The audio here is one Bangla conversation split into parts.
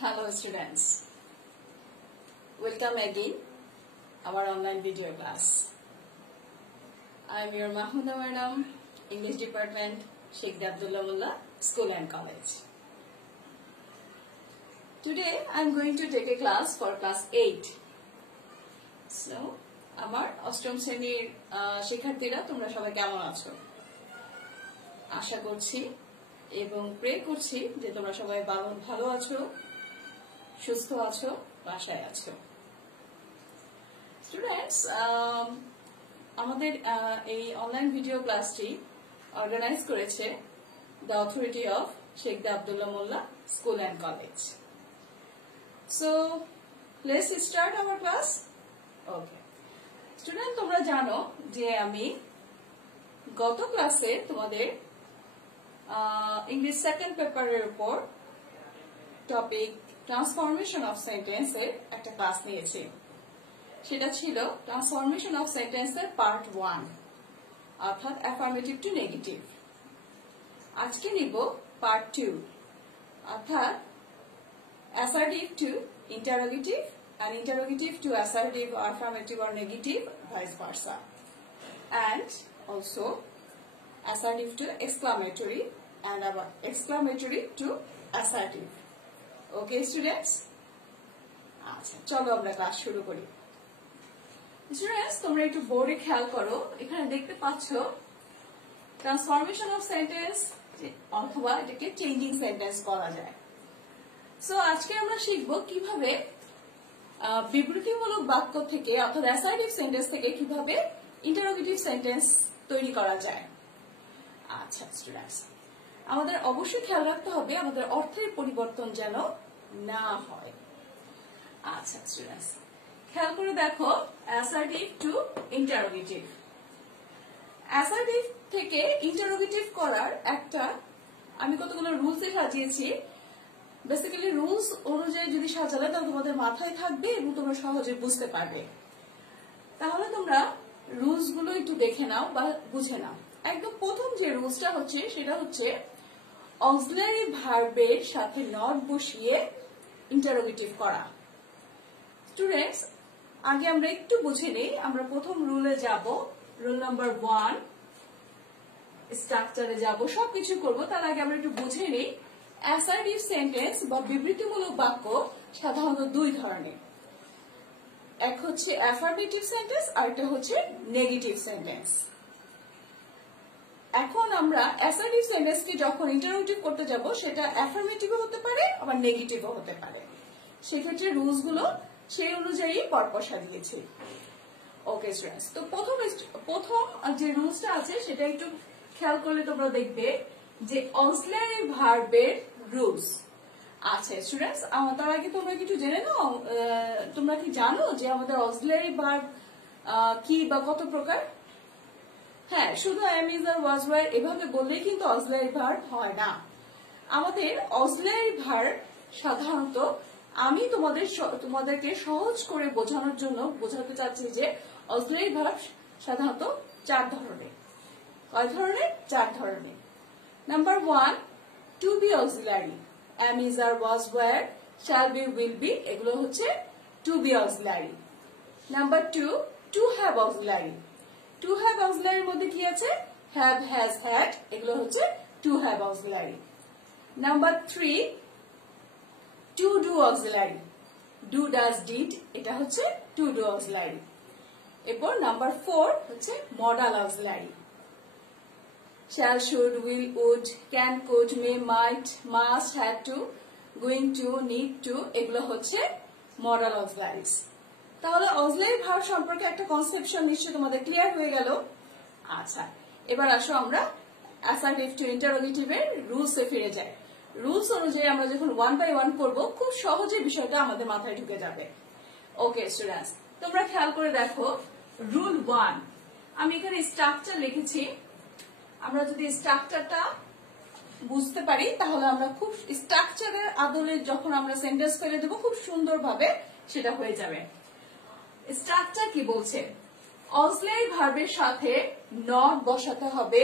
Hello students, welcome again our online video class. I am your Mahmuda Madam, English Department, Sheikh Abdullah Mullah, School and College. Today I am going to take a class for class 8. So, আমার অষ্টম শ্রেণীর শিক্ষার্থীরা তোমরা সবাই কেমন আছো? আশা করছি এবং প্রে করছি যে তোমরা সবাই ভালো আছো, সুস্থ আছো, বাসায় আছো। স্টুডেন্টস, আমাদের এই অনলাইন ভিডিও ক্লাসটি অর্গানাইজ করেছে the authority of Sheikh Abdullah Molla school and college. So let's start our class. Okay student, তোমরা জানো যে আমি গত ক্লাসে তোমাদের ইংলিশ সেকেন্ড পেপারের উপর টপিক ট্রান্সফরমেশন অফ সেন্টেন্স এর একটা ক্লাস নিয়েছি। সেটা ছিল ট্রান্সফরমেশন অফ সেন্টেন্স এর পার্ট 1, অর্থাৎ অ্যাফার্মেটিভ টু নেগেটিভ। আজকে নিব পার্ট 2, অর্থাৎ assertive two interrogative and interrogative to assertive or affirmative or negative, vice versa, and also assertive to exclamatory and exclamatory to assertive. Okay students, আচ্ছা চলো আমরা ক্লাস শুরু করি। স্টুডেন্টস, তোমরা একটু বোর্ডে খেয়াল করো, এখানে দেখতে পাচ্ছ ট্রান্সফরমেশন অফ সেন্টেন্স অথবা এটাকে চেঞ্জিং সেন্টেন্স বলা যায়। সো আজকে আমরা শিখবো কিভাবে বিবৃতিমূলক বাক্য থেকে অর্থাৎ অ্যাসার্টিভ সেন্টেন্স থেকে কিভাবে ইন্টারোগেটিভ সেন্টেন্স তৈরি করা যায়। আচ্ছা স্টুডেন্টস, আমাদের অবশ্যই খেয়াল রাখতে হবে আমাদের অর্থের পরিবর্তন যেন না হয়। আচ্ছা স্টুডেন্টস, খেয়াল করে দেখো অ্যাসার্টিভ টু ইন্টারোগেটিভ। অ্যাসার্টিভ থেকে ইন্টারোগেটিভ করার একটা আমি কতগুলো রুলসে সাজিয়েছি। বেসিক্যালি রুলস অনুযায়ী যদি সাজালে তাহলে তোমাদের মাথায় থাকবে এবং তোমরা সহজে বুঝতে পারবে। তাহলে তোমরা রুলস গুলো একটু দেখে নাও বা বুঝে নাও। একদম প্রথম যে রুলসটা হচ্ছে সেটা হচ্ছে অক্সিলারি ভার্বের সাথে নট বসিয়ে ইন্টারোগেটিভ করা। স্টুডেন্টস, আগে আমরা একটু বুঝে নিই। আমরা প্রথম রুলে যাব, রুল নাম্বার 1, স্ট্রাকচারে যাব, সবকিছু করবো। তার আগে আমরা একটু বুঝে নিই অ্যাসার্টিভ সেন্টেন্স বা বিবৃতিমূলক বাক্য সাধারণত দুই ধরনের, এক হচ্ছে অ্যাফার্মেটিভ সেন্টেন্স আর একটা হচ্ছে নেগেটিভ সেন্টেন্স। এখন আমরা অ্যাসার্টিভ সেন্টেন্সকে যখন ইন্টারোগেটিভ করতে যাব সেটা অ্যাফার্মেটিভও হতে পারে আবার নেগেটিভও হতে পারে। সেক্ষেত্রে রুলস গুলো সেই অনুযায়ী পরপর সাজিয়েছি। ওকে স্টুডেন্টস, তো প্রথম যে রুলসটা আছে সেটা একটু খেয়াল করলে তোমরা দেখবে যে অক্সিলারি ভার্বের রুলস। আচ্ছা স্টুডেন্টস, তার আগে তোমরা কিছু জেনে নাও, তোমরা কি জানো যে আমাদের অক্সিলারি ভার্ব কি বা কত প্রকার? হ্যাঁ, শুধু am is or was were এভাবে বললেই কিন্তু অক্সিলারি ভার্ব হয় না। আমাদের অক্সিলারি ভার্ব সাধারণত আমি তোমাদেরকে সহজ করে বোঝানোর জন্য বোঝাতে চাচ্ছি যে অক্সিলারি ভার্ব সাধারণত 4 ধরনের। কয় ধরনের? 4 ধরনের। Number 1, to be auxiliary, am is or was were shall be will be, এগুলো হচ্ছে to be auxiliary. Number 2, to have auxiliary, to have auxiliary মধ্যে কি আছে? have, has, had, এগুলো হচ্ছে to have auxiliary. Number 3, to do auxiliary, do, does, did, এটা হচ্ছে to do auxiliary. এরপর নাম্বার 4 হচ্ছে modal auxiliary, shall, should, will, would, can, could, may, might, must, had to, going to, need to, এগুলো হচ্ছে মডাল অক্সিলারিজ। তাহলে অক্সিলারি ভার্ব সম্পর্কে একটা কনসেপশন নিশ্চয়ই তোমাদের ক্লিয়ার হয়ে গেল। আচ্ছা, এবার আসো আমরা অ্যাসার্টিভ টু ইন্টারোগেটিভ এর রুলসে ফিরে যাই। রুলস অনুযায়ী আমরা যখন 1 by 1 করব খুব সহজে বিষয়টা আমাদের মাথায় ঢুকে যাবে। ওকে স্টুডেন্টস, তোমরা খেয়াল করে দেখো রুল 1, আমি এখানে স্ট্রাকচার লিখেছি। আমরা যদি স্ট্রাকচারটা বুঝতে পারি তাহলে আমরা খুব স্ট্রাকচারের আদলে যখন আমরা সেন্টেন্স ফেলে দেবো খুব সুন্দরভাবে সেটা হয়ে যাবে। স্ট্রাকচার কি বলছে? অক্সিলারি ভার্বের সাথে নট বসাতে হবে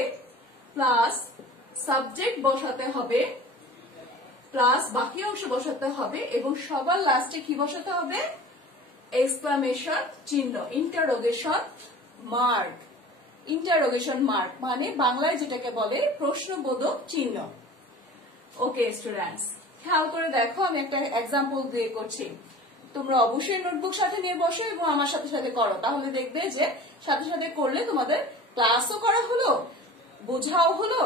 প্লাস সাবজেক্ট বসাতে হবে প্লাস বাকি অংশ বসাতে হবে এবং সবার লাস্টে কি বসাতে হবে? এক্সক্লামেশন চিহ্ন, ইন্টারোগেশন মার্ক। ইন্টারোগেশন মার্ক মানে বাংলায় যেটাকে বলে প্রশ্নবোধক চিহ্ন। ওকে স্টুডেন্টস, খেয়াল করে দেখো, আমি একটা এক্সাম্পল দিয়ে করছি। তোমরা অবশ্যই নোটবুক সাথে নিয়ে বসো এবং আমার সাথে সাথে করো, তাহলে দেখবে যে সাথে সাথে করলে তোমাদের ক্লাসও করা হলো, বোঝাও হলো,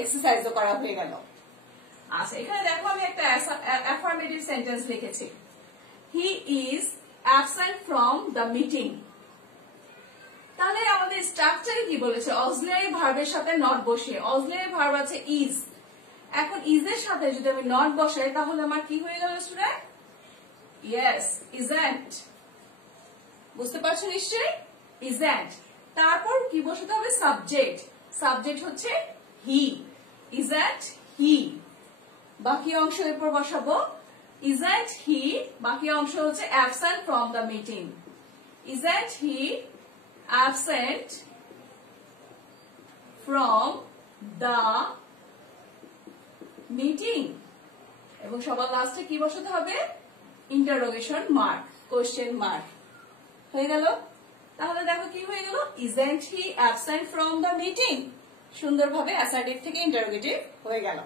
এক্সারসাইজও করা হয়ে গেল। আচ্ছা, এখানে দেখো আমি একটা অ্যাফার্মেটিভ সেন্টেন্স লিখেছি। He is absent from the meeting. তাহলে আমাদের স্ট্রাকচারে কি বলেছে? অক্সিলারি ভার্বের সাথে নট বসিয়ে, অক্সিলারি ভার্ব আছে ইজ, এখন ইজ এর সাথে যদি আমি নট বসাই তাহলে আমার কি হয়ে গেল স্টুডেন্ট? Yes, isn't. বুঝতে পারছো নিশ্চয়ই? ইজন্ট। তারপর কি বসাতে হবে? সাবজেক্ট। সাবজেক্ট হচ্ছে হি, ইজন্ট হি। বাকি অংশ এরপর বসাবো ইজন্ট হি, বাকি অংশ হচ্ছে absent from the meeting. Isn't he absent from the meeting, এবং সবার লাস্টে কি বসাতে হবে? Interrogation mark, question mark. হয়ে গেল? তাহলে দেখো কি হয়ে গেল? Isn't he absent from the meeting. সুন্দরভাবে অ্যাসার্টিভ থেকে ইন্টারোগেটিভ হয়ে গেল।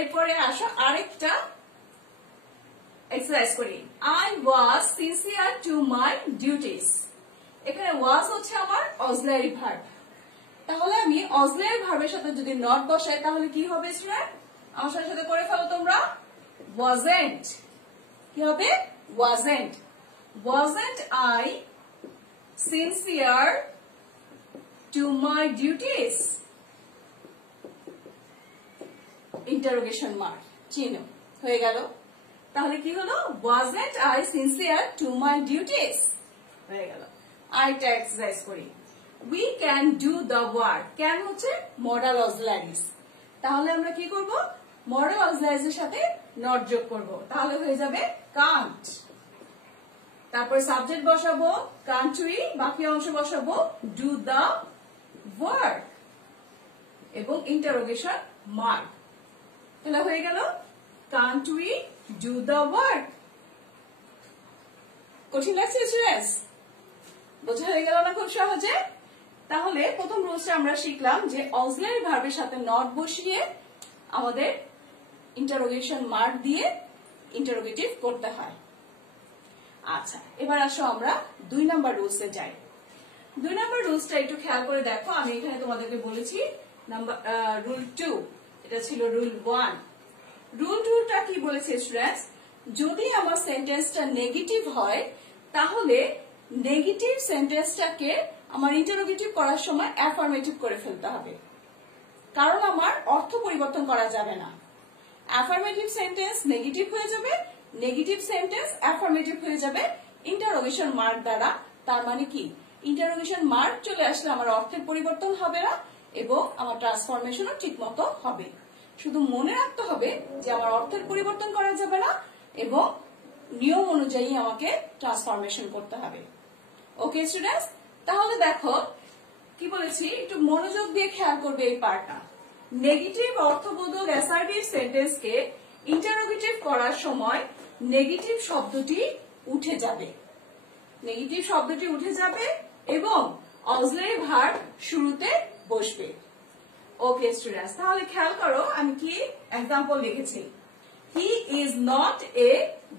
এরপরে আসো আরেকটা এক্সারসাইজ করি। I was sincere to my duties. এখানে ওয়াজ হচ্ছে আমার অক্সিলারি ভার্ব, তাহলে আমি অক্সিলারি ভার্বের সাথে যদি নট বসাই তাহলে কি হবে স্টুডেন্ট? আমার সাথে করে ফেলো তোমরা। ওয়াজেন্ট। কি হবে? Wasn't. Wasn't I sincere to my duties, interrogation mark চিহ্ন। হয়ে গেল? তাহলে কি হলো? Wasn't I sincere to my duties হয়ে গেল। আরেকটা এক্সারসাইজ করি। We can do the work. Can হচ্ছে মডাল অক্সিলারিজ, তাহলে আমরা কি করব? মডাল অক্সিলারিজ এর সাথে নট যোগ করব, তাহলে হয়ে যাবে কান্ট। তারপর সাবজেক্ট বসাবো কান্ট উই, বাকি অংশ বসাবো ডু দ্য ওয়ার্ক এবং ইন্টারোগেশন মার্ক। তাহলে হয়ে গেল can't we do the work. কঠিন লাগছে স্টুডেন্টস? বোঝা হয়ে গেল না খুব সহজে? তাহলে প্রথম রুলসটা আমরা শিখলাম যে অক্সিলারি ভার্বের সাথে নট বসিয়ে আমাদের ইন্টারোগেশন মার্ক দিয়ে ইন্টারোগেটিভ করতে হয়। আচ্ছা, এবার আসো আমরা 2 নাম্বার রুলসে যাই। 2 নাম্বার রুলসটা একটু খেয়াল করে দেখো, আমি এখানে তোমাদেরকে বলেছি রুল 2, এটা ছিল রুল 1। রুল 2টা কি বলেছে স্টুডেন্টস? যদি আমার সেন্টেন্সটা নেগেটিভ হয় তাহলে নেগেটিভ সেন্টেন্সটাকে আমার ইন্টারোগেটিভ করার সময় অ্যাফার্মেটিভ করে ফেলতে হবে, কারণ আমার অর্থ পরিবর্তন করা যাবে না। অ্যাফার্মেটিভ সেন্টেন্স নেগেটিভ হয়ে যাবে, নেগেটিভ সেন্টেন্স অ্যাফার্মেটিভ হয়ে যাবে ইন্টারোগেশন মার্ক দ্বারা। তার মানে কি? ইন্টারোগেশন মার্ক চলে আসলে আমার অর্থের পরিবর্তন হবে না এবং আমার ট্রান্সফরমেশনও ঠিক মতো হবে। শুধু মনে রাখতে হবে যে আমার অর্থের পরিবর্তন করা যাবে না এবং নিয়ম অনুযায়ী আমাকে ট্রান্সফরমেশন করতে হবে। ওকে স্টুডেন্টস, তাহলে দেখো কি বলেছি, একটু মনোযোগ দিয়ে খেয়াল করবে এই পার্টটা। নেগেটিভ অর্থবোধক অ্যাসার্টিভ সেন্টেন্সকে ইন্টারোগেটিভ করার সময় নেগেটিভ শব্দটি উঠে যাবে, নেগেটিভ শব্দটি উঠে যাবে এবং অক্সিলারি ভার্ব শুরুতে বসবে। ওকে স্টুডেন্টস, তাহলে খেয়াল করো আমি কি এক্সাম্পল লিখেছি। He is not a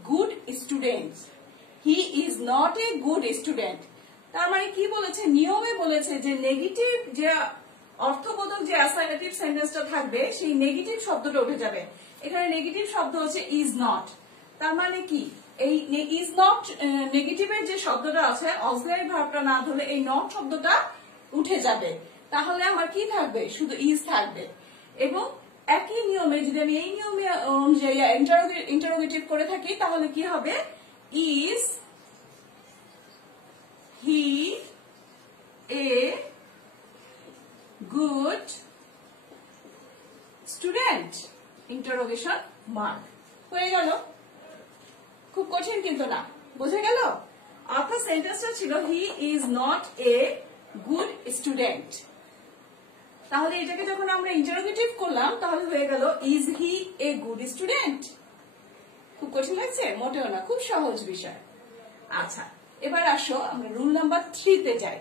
good student. He is not a good student. তার মানে কি বলেছে? নিয়মে বলেছে যে নেগেটিভ যে অর্থবোধক যে অ্যাসার্টিভ সেন্টেন্সটা থাকবে সেই নেগেটিভ শব্দটা উঠে যাবে। এখানে নেগেটিভ শব্দ হচ্ছে ইজ নট। তার মানে কি? এই ইজ নট নেগেটিভের যে শব্দটা আছে অক্সিলারি ভার্বটা না ধরলে এই নট শব্দটা উঠে যাবে, তাহলে আমার কি থাকবে? শুধু ইজ থাকবে। এবং একই নিয়মে যদি আমি এই নিয়মে অনুযায়ী ইন্টারোগেটিভ করে থাকি তাহলে কি হবে? Is he a good student, interrogation mark. হয়ে গেল? খুব কঠিন কিন্তু না, বুঝে গেল? অর্থাৎ সেন্টেন্সটা ছিল he is not a good student. তাহলে এটাকে যখন আমরা ইন্টারোগেটিভ করলাম তাহলে হয়ে গেল is he a good student. খুব কঠিন লাগছে? মোটেও না, খুব সহজ বিষয়। আচ্ছা, এবার আসো আমরা রুল নাম্বার 3 তে যাই।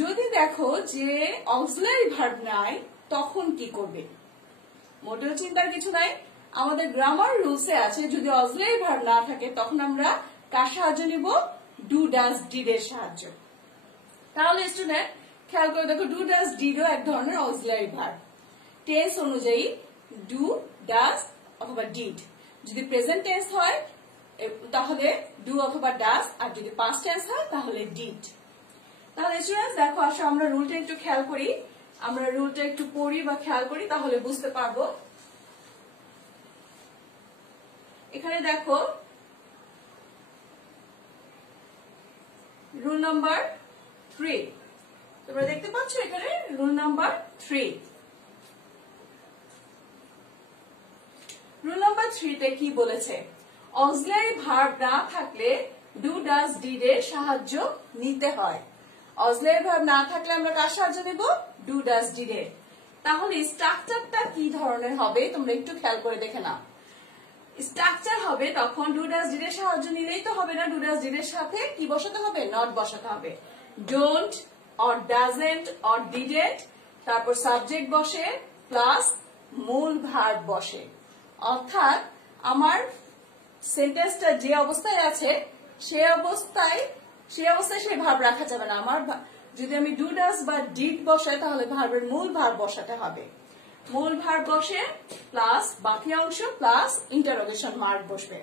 যদি দেখো যে অক্সিলারি ভার্ব নাই তখন কি করবে? মোটেও চিন্তার কিছু নাই, আমাদের গ্রামার রুলসে আছে যদি অক্সিলারি ভার্ব না থাকে তখন আমরা কার সাহায্য নিব? ডু ডাজ ডিড এর সাহায্য। তাহলে স্টুডেন্ট খেয়াল করে দেখো, ডু ডাজ ডিডও এক ধরনের অক্সিলারি ভার্ব। টেন্স অনুযায়ী ডু ডাজ অথবা ডিড। যদি প্রেজেন্ট টেন্স হয় তাহলে ডু অথবা ডাজ, আর যদি পাস্ট টেন্স হয় তাহলে ডিড। তাহলে স্টুডেন্টস দেখো, আসো আমরা রুলটা একটু খেয়াল করি, আমরা রুলটা একটু পড়ি বা খেয়াল করি তাহলে বুঝতে পারবো। এখানে দেখো রুল নাম্বার 3, তোমরা দেখতে পাচ্ছ এখানে রুল নাম্বার 3। রুল নাম্বার 3 তে কি বলেছে? অক্সিলারি ভার্ব না থাকলে ডু ডাজ ডিড এর সাহায্য নিতে হয়। অক্সিলারি ভার্ব না থাকলে আমরা কার সাহায্য নেব? ডু ডাজ ডিড এর। তাহলে স্ট্রাকচারটা কি ধরনের হবে তোমরা একটু খেয়াল করে দেখে নাও। স্ট্রাকচার হবে তখন ডু ডাজ ডিড এর সাহায্য নিলেই তো হবে না, ডু ডাজ ডিড এর সাথে কি বসাতে হবে? নট বসাতে হবে। Don't or doesn't or didn't, তারপর সাবজেক্ট বসে প্লাস মূল ভার্ব বসে। অর্থাৎ আমার সেন্টেন্সটা যে অবস্থায় আছে সেই অবস্থায় সেই ভার্ব রাখা যাবে না। আমার যদি আমি ডু ডাজ বা ডিড বসাই তাহলে ভার্বের মূল ভার্ব বসাতে হবে। মূল ভার্ব বসে প্লাস বাকি অংশ প্লাস ইন্টারোগেশন মার্ক বসবে।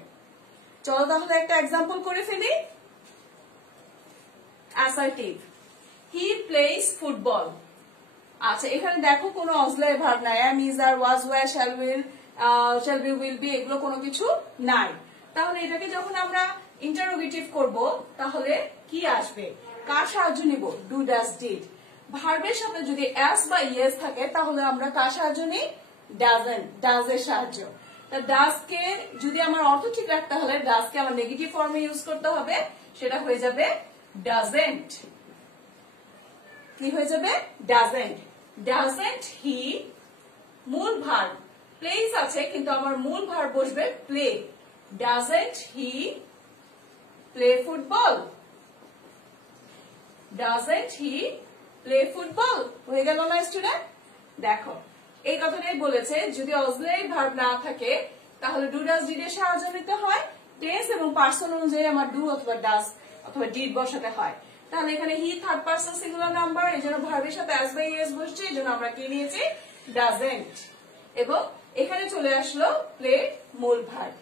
চলো তাহলে একটা এক্সাম্পল করে ফেলি। Assertive, he plays football. আচ্ছা, এখানে দেখো কোনো অক্সিলারি ভার্ব নাই, am, is, are, was, were, shall be, will be, এগুলো কোনো কিছু নাই। তাহলে এটাকে যখন আমরা ইন্টারোগেটিভ করব তাহলে কি আসবে? কার সাহায্য নিব? Do does did. ভার্বের সাথে যদি এস বা ইয়েস থাকে তাহলে আমরা কার সাহায্য নিই? ডাজেন্ট, ডাজ এর সাহায্য। তা ডাজকে যদি আমার অর্থ ঠিক রাখতে হলে ডাজকে আমার নেগেটিভ ফর্মে ইউজ করতে হবে, সেটা হয়ে যাবে ডাজেন্ট। কি হয়ে যাবে? ডাজেন্ট। ডাজেন্ট হি, মূল ভার্ব প্লেস আছে কিন্তু আমার মূল ভার্ব বসবে play. Doesn't he play football? Doesn't he play football? হয়ে গেল না স্টুডেন্ট? দেখো এই কথাটাই বলেছে যদি অক্সিলারি ভার্ব না থাকে তাহলে ডু ডাজ ডিড এর সাহায্য নিতে হয়। টেন্স এবং পার্সন অনুযায়ী আমার ডু অথবা ডাজ অথবা ডিড বসাতে হয়। তাহলে এখানে he third person singular number, এই জন্য ভার্বের সাথে এস বাই এস বসছে, এই জন্য আমরা কি নিয়েছি? ডাজেন্ট। এবং এখানে চলে আসলো প্লে মূল ভার্ব।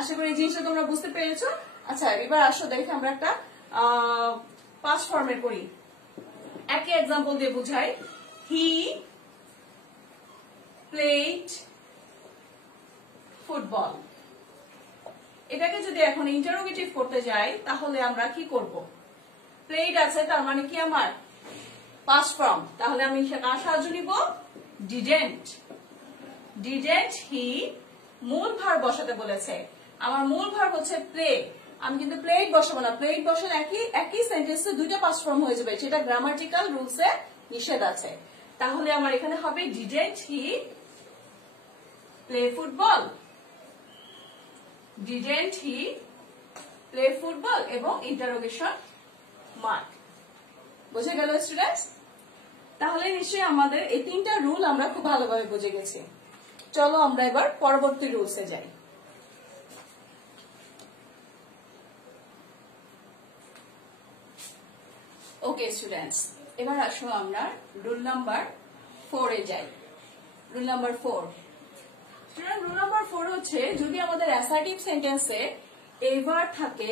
আশা করি এই জিনিসটা তোমরা বুঝতে পেরেছো। আচ্ছা, এবার আসো দেখে আমরা একটা পাস্ট ফর্মে করি, একই এক্সাম্পল দিয়ে বুঝাই। He played football. এটাকে যদি এখন ইন্টারোগেটিভ করতে যাই তাহলে আমরা কি করব? প্লেড আছে তার মানে কি আমার পাস্ট ফর্ম, তাহলে আমি কার সাহায্য নিব? ডিডেন্ট। ডিডেন্ট হি, মূল ভার্ব বসাতে বলেছে, আমার মূল ভার্ব হচ্ছে প্লে, আমি কিন্তু প্লেড বসাবো না। প্লেড বসালে একই সেন্টেন্সে দুইটা পাস্ট ফর্ম হয়ে যাবে, সেটা গ্রামাটিক্যাল রুলসে নিষেধ আছে। তাহলে আমার এখানে হবে didn't he play football? Didn't he play football এবং ইন্টারোগেশন মার্ক। বুঝে গেল স্টুডেন্টস? তাহলে নিশ্চয়ই আমাদের এই তিনটা রুল আমরা খুব ভালোভাবে বুঝে গেছি। চলো আমরা এবার পরবর্তী রুলসে যাই। ওকে স্টুডেন্টস, এবার আসো আমরা রুল নাম্বার 4 এ যাই। Rule number 4, student rule number 4 হচ্ছে যদি আমাদের অ্যাসার্টিভ সেন্টেন্সে এভার থাকে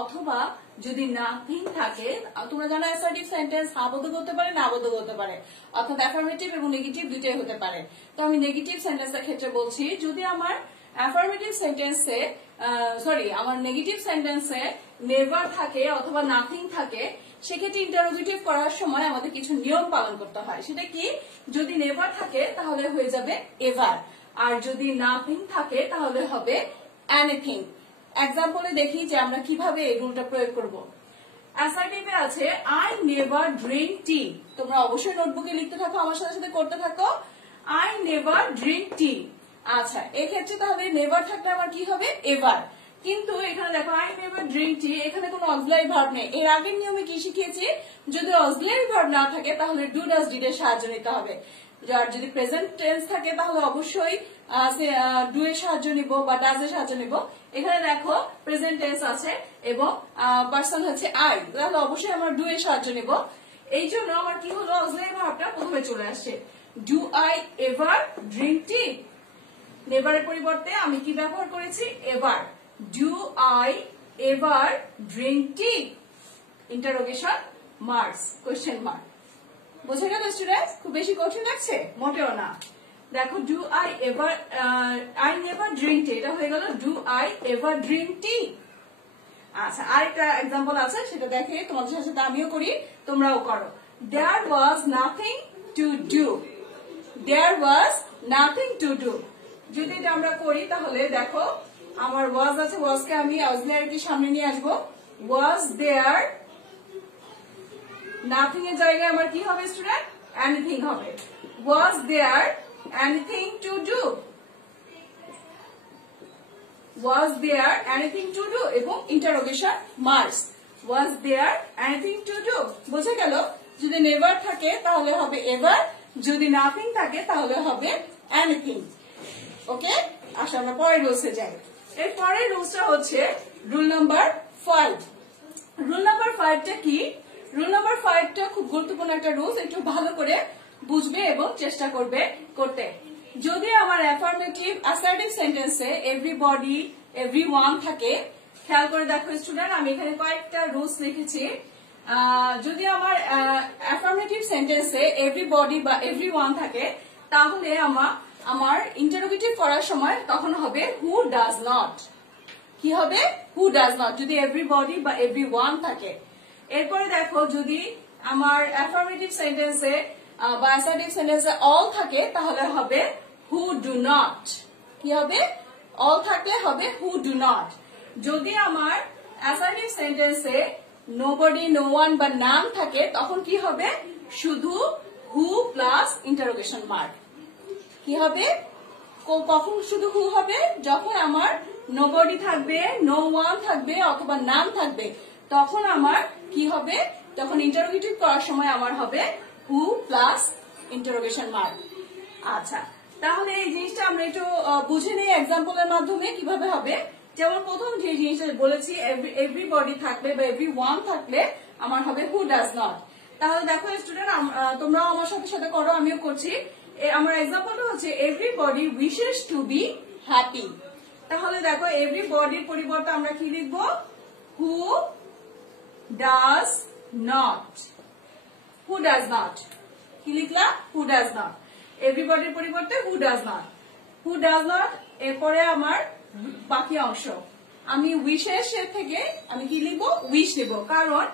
অথবা যদি নাথিং থাকে। তোমরা জানো অ্যাসার্টিভ সেন্টেন্স আবদ্ধ করতে পারে না আবদ্ধ করতে পারে, অর্থাৎ অ্যাফার্মেটিভ এবং নেগেটিভ দুইটাই হতে পারে। তো আমি নেগেটিভ সেন্টেন্সের ক্ষেত্রে বলছি, যদি আমার অ্যাফার্মেটিভ সেন্টেন্সে আমার নেগেটিভ সেন্টেন্সে নেভার থাকে অথবা নাথিং থাকে, সেক্ষেত্রে ইন্টারোগেটিভ করার সময় আমাদের কিছু নিয়ম পালন করতে হয়। সেটা কি? যদি নেভার থাকে তাহলে হয়ে যাবে এভার, আর যদি নাথিং থাকে তাহলে হবে এনিথিং। এক্সাম্পলে দেখি যে আমরা কিভাবে এই রুলটা প্রয়োগ করব। অ্যাসার্টিভে আছে আই নেভার ড্রিঙ্ক টি। তোমরা অবশ্যই নোটবুকে লিখতে থাকো, আমার সাথে সাথে করতে থাকো। I never drink tea. আচ্ছা, এক্ষেত্রে তাহলে নেভার থাকলে আমার কি হবে? এভার। কিন্তু এখানে দেখো আই নেভার ড্রিঙ্ক টি, এখানে কোনো অক্সিলারি ভার্ব নেই। এর আগের নিয়মে কি শিখিয়েছি? যদি অক্সিলারি ভার্ব না থাকে তাহলে ডু ডাজ ডিড এর সাহায্য নিতে হবে। আর যদি প্রেজেন্ট টেন্স থাকে তাহলে অবশ্যই ডু এর সাহায্য নিব বা ডাজ এর সাহায্য নিব। এখানে দেখো প্রেজেন্ট টেন্স আছে এবং পার্সন হচ্ছে আই, তাহলে অবশ্যই আমরা ডু এর সাহায্য নিব। এই জন্য আমার কি হলো? অক্সিলারি ভার্বটা প্রথমে চলে আসছে। Do I ever drink tea? নেভারের পরিবর্তে আমি কি ব্যবহার করেছি? Ever. Do I ever drink tea? Interrogation marks, question mark. বুঝে গেল স্টুডেন্টস? খুব বেশি কঠিন লাগছে? মোটেও না। দেখো do I ever, I never drink tea, এটা হয়ে গেল ডু আই এভার ড্রিঙ্ক টি। আচ্ছা, আরেকটা এক্সাম্পল আছে, সেটা দেখে তোমাদের সাথে আমিও করি, তোমরাও করো। There was nothing to do. There was nothing to do. যদি এটা আমরা করি তাহলে দেখো আমার ওয়াজ আছে, ওয়াজকে আমি অক্সিলারি সামনে নিয়ে আসবো। ওয়াজ দেয়ার, নাথিং এর জায়গায় আমার কি হবে স্টুডেন্ট? এনিথিং হবে। Was there anything to do? Was there anything to do এবং interrogation marks. Was there anything to do? বুঝে গেল? যদি নেভার থাকে তাহলে হবে এভার, যদি নাথিং থাকে তাহলে হবে এনিথিং। ওকে, আসলে আমরা পরের রুলসে যাই। এর পরের রুলসটা হচ্ছে রুল নাম্বার 5। রুল নাম্বার 5টা কি? রুল নাম্বার 5টা খুব গুরুত্বপূর্ণ একটা রুলস, একটু ভালো করে বুঝবে এবং চেষ্টা করবে করতে। যদি আমার অ্যাফার্মেটিভ অ্যাসার্টিভ সেন্টেন্সে এভরিবডি, এভরিওয়ান থাকে, খেয়াল করে দেখো স্টুডেন্ট, আমি এখানে কয়েকটা রুলস লিখেছি। যদি আমার অ্যাফার্মেটিভ সেন্টেন্সে এভরিবডি বা এভরিওয়ান থাকে তাহলে আমার ইন্টারোগেটিভ করার সময় তখন হবে হু ডাজ নট। কি হবে? হু ডাজ নট, যদি এভরিবডি বা এভরিওয়ান থাকে। এরপরে দেখো যদি আমার অ্যাফার্মেটিভ সেন্টেন্সে বা অ্যাসার্টিভ সেন্টেন্সে অল থাকে তাহলে হবে হু ডু নট। কি হবে? অল থাকলে হবে হু ডু নট। যদি আমার অ্যাসার্টিভ সেন্টেন্সে নোবডি, নো ওয়ান বা নাম থাকে তখন কি হবে? শুধু হু প্লাস ইন্টারোগেশন মার্ক। কি হবে? কখন শুধু হু হবে? যখন আমার নোবডি থাকবে, নো ওয়ান থাকবে অথবা নাম থাকবে তখন আমার কি হবে? তখন ইন্টারোগেটিভ করার সময় আমার হবে হু প্লাস ইন্টারোগেশন মার্ক। আচ্ছা, তাহলে এই জিনিসটা আমরা একটু বুঝে নেই এক্সাম্পলের মাধ্যমে কিভাবে হবে। যেমন প্রথম যে জিনিসটা বলেছি, এভরিবডি থাকলে বা এভরিওয়ান থাকলে আমার হবে হু ডাজ নট। তাহলে দেখো স্টুডেন্ট, তোমরাও আমার সাথে সাথে করো, আমিও করছি। আমার এক্সাম্পলটা হচ্ছে everybody wishes to be happy. তাহলে দেখো এভরিবডির পরিবর্তে আমরা কি লিখবো? Who does not. Who does not. কি লিখলাম? Who does not. এভরিবডির পরিবর্তে who does not. Who does not. এরপরে আমার বাকি অংশ আমি উইশেস থেকে আমি কি লিখবো? উইশ লিখব, কারণ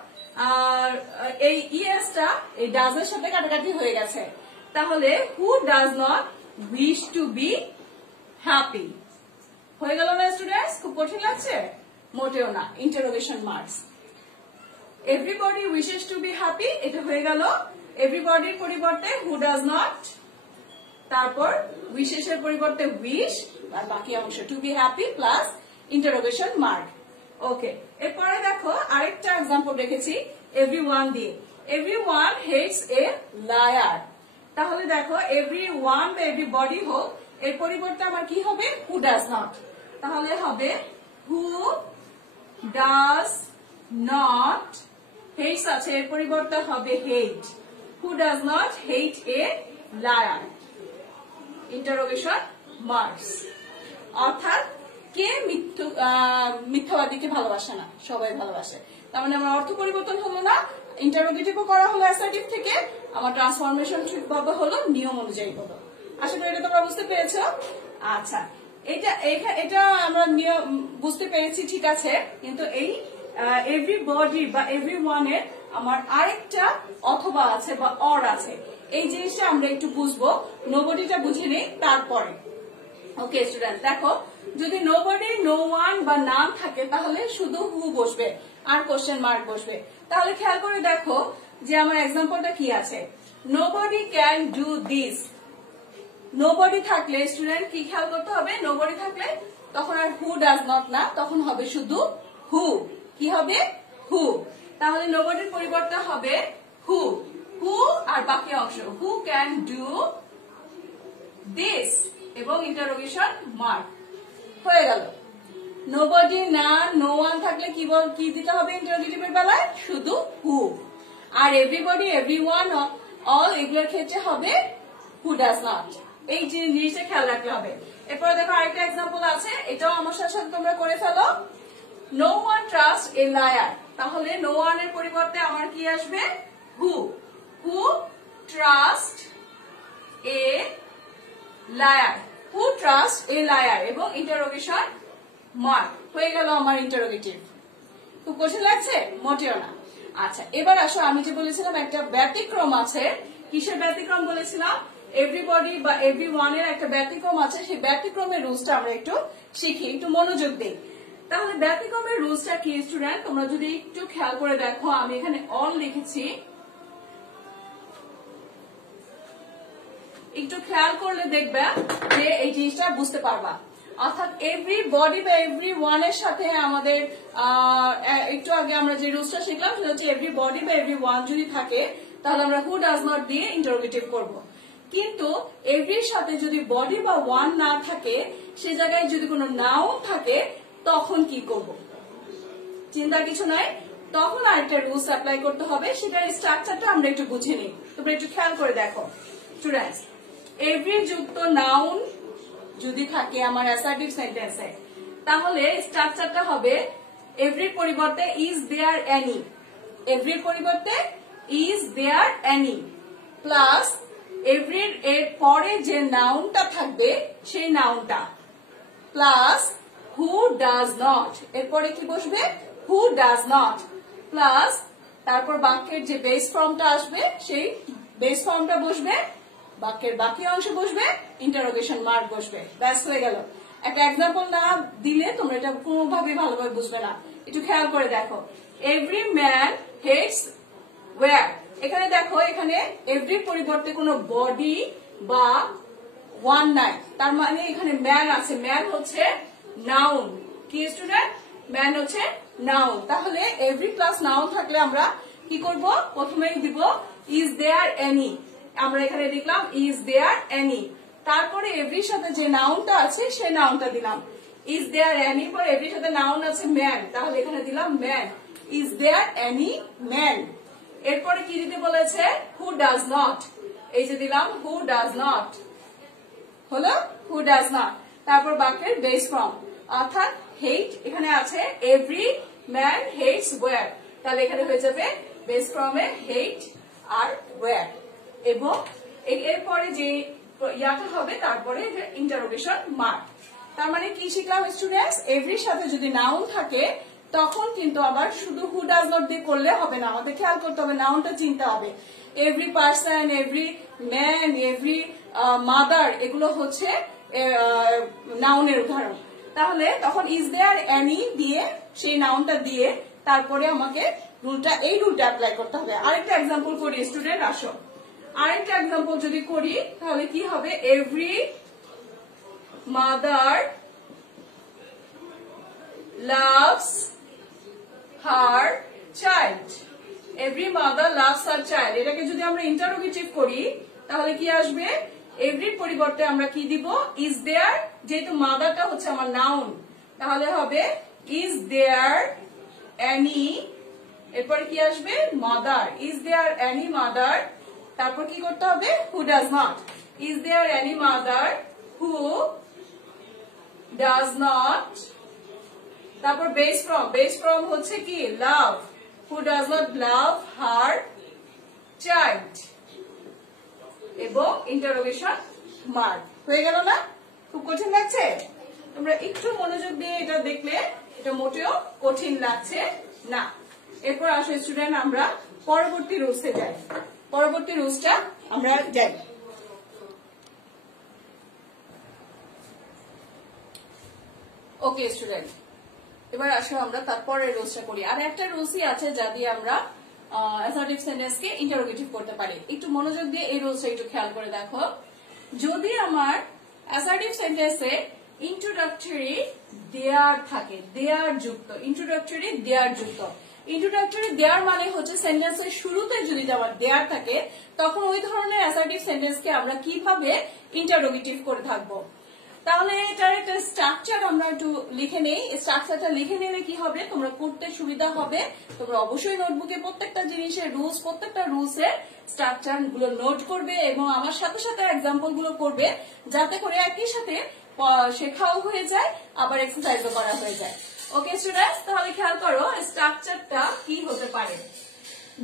এই ইএসটা এই ডাজ এর সাথে কাটাকাটি হয়ে গেছে। তাহলে হু does not wish to be happy. হয়ে গেল না স্টুডেন্টস? খুব কঠিন লাগছে? মোটেও না। Interrogation marks. Everybody wishes to be happy, এটা হয়ে গেল। এভরিবডির পরিবর্তে হু ডাজ নট, তারপর উইশেসের পরিবর্তে উইশ, আর বাকি অংশ to be happy plus interrogation mark. Okay, এরপরে দেখো আরেকটা এক্সাম্পল রেখেছি এভরিওয়ান দিয়ে। Everyone hates a liar. তাহলে দেখো এভরিওয়ান বা এভরিবডি হোক, এর পরিবর্তে আমার কি হবে? Who does not. তাহলে হবে হু ডাজ নট হেটস আছে, এর পরিবর্তে হবে hate. Who does not hate a liar. Interrogation marks. অর্থাৎ কে মিথ্যাবাদীকে ভালোবাসে না? সবাই ভালোবাসে। তার মানে আমার অর্থ পরিবর্তন হলো না, ইন্টারোগেটিভও করা হলো অ্যাসার্টিভ থেকে, আমার ট্রান্সফরমেশন ঠিকভাবে হলো, নিয়ম অনুযায়ী হলো। আশা করি এটা তোমরা বুঝতে পেরেছ। আচ্ছা, এটা আমরা বুঝতে পেরেছি, ঠিক আছে। কিন্তু এই এভরিবডি বা এভরিওয়ানের আমার আরেকটা অথবা আছে বা অর আছে, এই জিনিসটা আমরা একটু বুঝবো। নোবডিটা বুঝে নেই তারপরে। ওকে স্টুডেন্ট, দেখো যদি নোবডি, নো ওয়ান বা নাম থাকে তাহলে শুধু হু বসবে আর কোশ্চেন মার্ক বসবে। তাহলে খেয়াল করে দেখো যে আমার এক্সাম্পলটা কি আছে। Nobody can do this. Nobody থাকলে স্টুডেন্ট কি খেয়াল করতে হবে, নোবডি থাকলে তখন আর হু ডাজ নট না, তখন হবে শুধু হু। কি হবে, হু। তাহলে নোবডির পরিবর্তে হবে হু। হু আর বাকি অংশ, হু ক্যান ডু দিস এবং ইন্টারোগেশন মার্ক হয়ে গেল। নোবডি না নো ওয়ান থাকলে কি দিতে হবে ইন্টারোগেটিভের বেলায়, শুধু হু। আর এভরিবডি, এভরিওয়ান, অল এগুলোর ক্ষেত্রে হবে হু ডাজ নট। এই জিনিসটা খেয়াল রাখতে হবে। এরপরে দেখো আরেকটা এক্সাম্পল আছে, এটাও আমার সাথে সাথে তোমরা করে ফেলো। No one trust a liar. তাহলে নো ওয়ান এর পরিবর্তে আমার কি আসবে, who. Who trust a liar, who trust a liar এবং ইন্টারোগেশন মার্ক হয়ে গেল আমার ইন্টারোগেটিভ। খুব কঠিন লাগছে? মোটেও না। আচ্ছা, এবার আসো, আমি যে বলেছিলাম একটা ব্যতিক্রম আছে। কিসের ব্যতিক্রম বলেছিলাম? এভরিবডি বা এভরিওয়ান এর একটা ব্যতিক্রম আছে। সেই ব্যতিক্রমের রুলসটা আমরা একটু শিখি, একটু মনোযোগ দিই। তাহলে ব্যতিক্রমের রুলসটা কি স্টুডেন্ট? তোমরা যদি একটু খেয়াল করে দেখো, আমি এখানে অল লিখেছি, একটু খেয়াল করলে দেখবে যে এই জিনিসটা বুঝতে পারবা। অর্থাৎ এভরিবডি বা এভরিওয়ান এর সাথে আমাদের একটু আগে আমরা যে রুলসটা শিখলাম সেটা হচ্ছে এভরিবডি বা এভরিওয়ান যদি থাকে তাহলে আমরা হু ডাজ নট দিয়ে ইন্টারোগেটিভ করব। কিন্তু এভরির সাথে যদি বডি বা ওয়ান না থাকে, সে জায়গায় যদি কোনো নাউন থাকে, তখন কি করব? চিন্তা কিছু নাই, তখন আরেকটা রুলস অ্যাপ্লাই করতে হবে। সেটার স্ট্রাকচারটা আমরা একটু বুঝে নিই। তোমরা একটু খেয়াল করে দেখো স্টুডেন্টস, এভরি যুক্ত নাউন যদি থাকে আমার অ্যাসার্টিভ সেন্টেন্সে, তাহলে স্ট্রাকচারটা হবে এভরির পরিবর্তে ইজ দেয়ার এনি, এভরির পরিবর্তে ইজ দেয়ার এনি, প্লাস এভরির এর পরে যে নাউনটা থাকবে সেই নাউনটা, প্লাস হু ডাজ নট, এরপরে কি বসবে, হু ডাজ নট, প্লাস তারপর বাক্যের যে বেস ফর্মটা আসবে সেই বেস ফর্মটা বসবে, বাক্যের বাকি অংশ বসবে, ইন্টারোগেশন মার্ক বসবে। ব্যাস হয়ে গেল। একটা এক্সাম্পল না দিলে তোমরা এটা কোনোভাবেই ভালোভাবে বুঝবে না। একটু খেয়াল করে দেখো, এভরি ম্যান হেটস ওয়্যার। এখানে দেখো, এখানে এভরির পরিবর্তে কোনো বডি বা ওয়ান নাই, তার মানে এখানে ম্যান আছে। ম্যান হচ্ছে নাউন। কি স্টুডেন্ট? ম্যান হচ্ছে নাউন। তাহলে এভরি প্লাস নাউন থাকলে আমরা কি করব? প্রথমেই দিব ইজ দেয়ার এনি। আমরা এখানে লিখলাম ইজ দেয়ার এনি, তারপরে এভরির সাথে যে নাউনটা আছে সেই নাউনটা দিলাম। ইজ দেয়ার এনি পর এভরির সাথে নাউন আছে ম্যান, তাহলে এখানে দিলাম man. Is there any man. এরপরে কি দিতে বলেছে? Who does not. এই যে দিলাম হু ডাজ নট, হলো হু ডাজ নট। তারপর বাক্যের বেস ফর্ম, অর্থাৎ হেট এখানে আছে এভরি ম্যান হেটস ওয়্যার, তাহলে এখানে হয়ে যাবে বেস ফর্মে হেট আর ওয়্যার। এবং এরপরে যে ইয়াটা হবে তারপরে ইন্টারোগেশন মার্ক। তার মানে কি শিখলাম স্টুডেন্টস? এভরির সাথে যদি নাউন থাকে তখন কিন্তু আবার শুধু হু ডাজ নট দিয়ে করলে হবে না, আমাদের খেয়াল করতে হবে, নাউনটা চিনতে হবে। Every person, every man, every mother, এগুলো হচ্ছে নাউনের উদাহরণ। তাহলে তখন ইজ দেয়ার এনি দিয়ে সেই নাউনটা দিয়ে তারপরে আমাকে এই রুলটা অ্যাপ্লাই করতে হবে। আরেকটা এক্সাম্পল করি স্টুডেন্ট, আসো আরেকটা এক্সাম্পল যদি করি তাহলে কি হবে? Every mother loves her child, every mother loves her child। এটাকে যদি আমরা ইন্টারোগেটিভ করি তাহলে কি আসবে? এভরির পরিবর্তে আমরা কি দিব? ইজ দেয়ার, যেহেতু মাদারটা হচ্ছে আমার নাউন, তাহলে হবে ইজ দেয়ার এনি, এরপরে কি আসবে? Mother. Is there any mother, তারপর কি করতে হবে? Who does not. Is there any mother who does not, তারপর বেস ফর্ম, বেস ফর্ম হচ্ছে কি? Love. Who does not love her child এবং ইন্টারোগেশন মার্ক। হয়ে গেল না? খুব কঠিন লাগছে? তোমরা একটু মনোযোগ দিয়ে এটা দেখলে এটা মোটেও কঠিন লাগছে না। এরপর আসো স্টুডেন্ট, আমরা পরবর্তী রুলসে যাই। পরবর্তী রুলসটা আমরা যাই। ওকে স্টুডেন্ট, এবার আসো আমরা তারপরে রুলসটা করি। আর একটা রুলসই আছে যা দিয়ে আমরা অ্যাসার্টিভ সেন্টেন্স কে ইন্টারোগেটিভ করতে পারি। একটু মনোযোগ দিয়ে এই রুলসটা একটু খেয়াল করে দেখো। যদি আমার অ্যাসার্টিভ সেন্টেন্সে ইন্ট্রোডাক্টরি দেয়ার থাকে, দেয়ার যুক্ত, ইন্ট্রোডাক্টরি দেয়ার যুক্ত, ইন্ট্রোডাক্টরি দেয়ার মানে হচ্ছে সেন্টেন্সের শুরুতে যদি আমার দেয়ার থাকে তখন ওই ধরনের অ্যাসার্টিভ সেন্টেন্সকে আমরা কিভাবে ইন্টারোগেটিভ করে থাকবো। তাহলে এটার একটা স্ট্রাকচার আমরা একটু লিখে নেই। স্ট্রাকচারটা লিখে নিলে কি হবে, তোমরা পড়তে সুবিধা হবে। তোমরা অবশ্যই নোটবুকে প্রত্যেকটা জিনিসের রুলস, প্রত্যেকটা রুলস এর স্ট্রাকচার গুলো নোট করবে এবং আমার সাথে সাথে এক্সাম্পল গুলো করবে, যাতে করে একই সাথে শেখাও হয়ে যায় আবার এক্সারসাইজও করা হয়ে যায়। ওকে স্টুডেন্টস, তাহলে খেয়াল করো স্ট্রাকচারটা কি হতে পারে।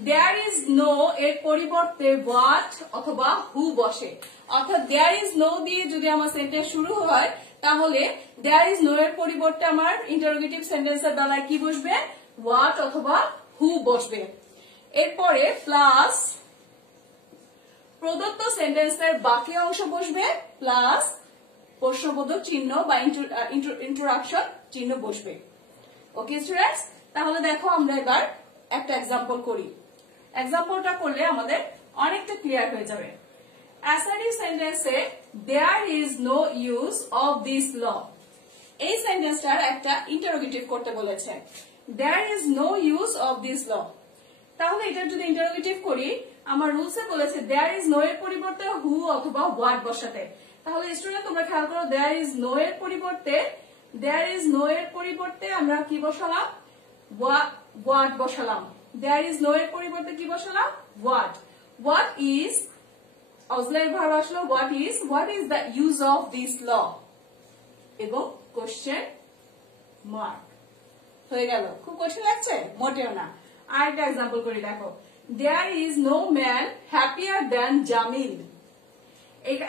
দেয়ার ইজ নো এর পরিবর্তে হোয়াট অথবা হু বসে, অর্থাৎ দেয়ার ইজ নো দিয়ে যদি আমার সেন্টেন্স শুরু হয় তাহলে দেয়ার ইজ নো এর পরিবর্তে আমার ইন্টারোগেটিভ সেন্টেন্সের বেলায় কি বসবে, হোয়াট অথবা হু বসবে। এরপরে প্লাস প্রদত্ত সেন্টেন্সের বাকি অংশ বসবে, প্লাস প্রশ্নবোধক চিহ্ন বা ইন্ট্রোডাকশন চিহ্ন বসবে। ওকে স্টুডেন্টস, তাহলে দেখো আমরা এবার একটা এক্সাম্পল করি। এক্সাম্পলটা করলে আমাদের অনেকটা ক্লিয়ার হয়ে যাবে। অ্যাসার্টিভ সেন্টেন্সে there is no use of this law, এই সেন্টেন্সটার একটা ইন্টারোগেটিভ করতে বলেছে। There is no use of this law, তাহলে এটা যদি ইন্টারোগেটিভ করি, আমার রুলসে বলেছে দেয়ার ইজ নো এর পরিবর্তে হু অথবা হোয়াট বসাতে। তাহলে স্টুডেন্ট তোমরা খেয়াল করো, দেয়ার ইজ নো এর পরিবর্তে, দেয়ার ইজ নো এর পরিবর্তে আমরা কি বসালাম, হোয়াট বসালাম। দেয়ার ইজ নো এর পরিবর্তে কি বসালাম, what. What is auxiliary verb আসলো, what is the use of this law এবং কোশ্চেন মার্ক হয়ে গেল। খুব কঠিন লাগছে? মোটেও না। আরেকটা এক্সাম্পল করি দেখো, there is no man happier than Jamil.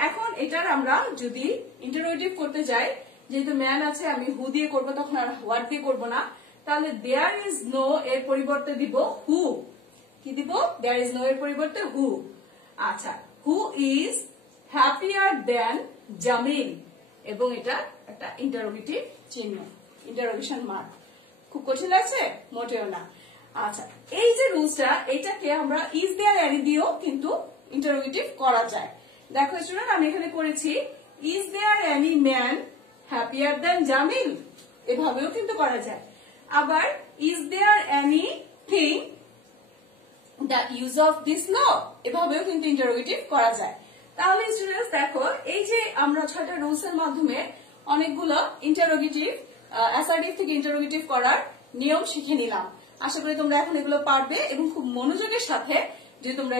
এখন এটার আমরা যদি ইন্টারোগেটিভ করতে যাই, যেহেতু ম্যান আছে আমি হু দিয়ে করবো, তখন আর হোয়াট দিয়ে করবো না, তাহলে দেয়ার ইজ নো এর পরিবর্তে দিব হু। কি দিব? দেয়ার ইজ নো এর পরিবর্তে হু। আচ্ছা, who is happier than Jamil, এবং এটা একটা ইন্টারোগেটিভ চিহ্ন, ইন্টারোগেশন মার্ক। খুব কঠিন লাগছে? মোটেও না। আচ্ছা, এই যে রুলসটা, এটাকে আমরা ইজ দেয়ার এনি দিয়েও কিন্তু ইন্টারোগেটিভ করা যায়। দেখো স্টুডেন্ট, আমি এখানে করেছি is there any man happier than Jamil, এভাবেও কিন্তু করা যায়। আবার is there anything the use of this law, এভাবেও কিন্তু ইন্টারোগেটিভ করা যায়। তাহলে স্টুডেন্টস দেখো, এই যে আমরা 6টা রুলস এর মাধ্যমে অনেকগুলো ইন্টারোগেটিভ, অ্যাসার্টিভ থেকে ইন্টারোগেটিভ করার নিয়ম শিখে নিলাম। আশা করি তোমরা এখন এগুলো পারবে এবং খুব মনোযোগের সাথে যদি তোমরা